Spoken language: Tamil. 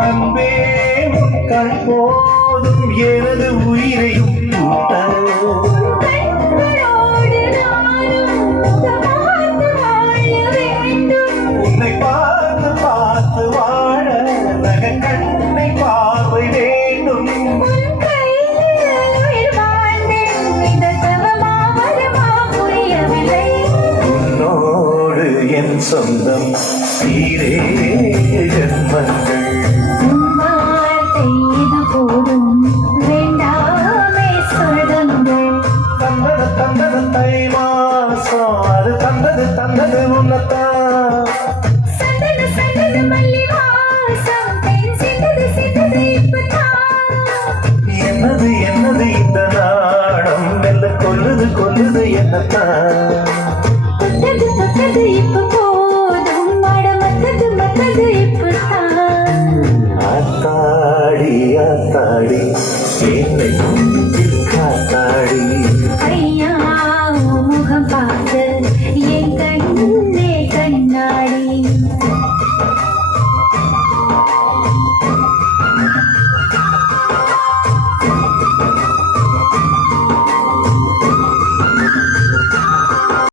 அன்பே உன் கண் போதும் எனது உயிரையும் உன்னை பார்த்து பார்த்து வாழ நக கண்ணை பார்வை வேண்டும் உன்னோடு என் சொந்தம் ஈரே ஜென்மங்கள் தந்தது தை மாசம் அது தந்தது உன்னத்தான் என்னது இந்த நாடம் மெல்ல கொல்லுது என்னத்தான் ஆத்தாடி என்னை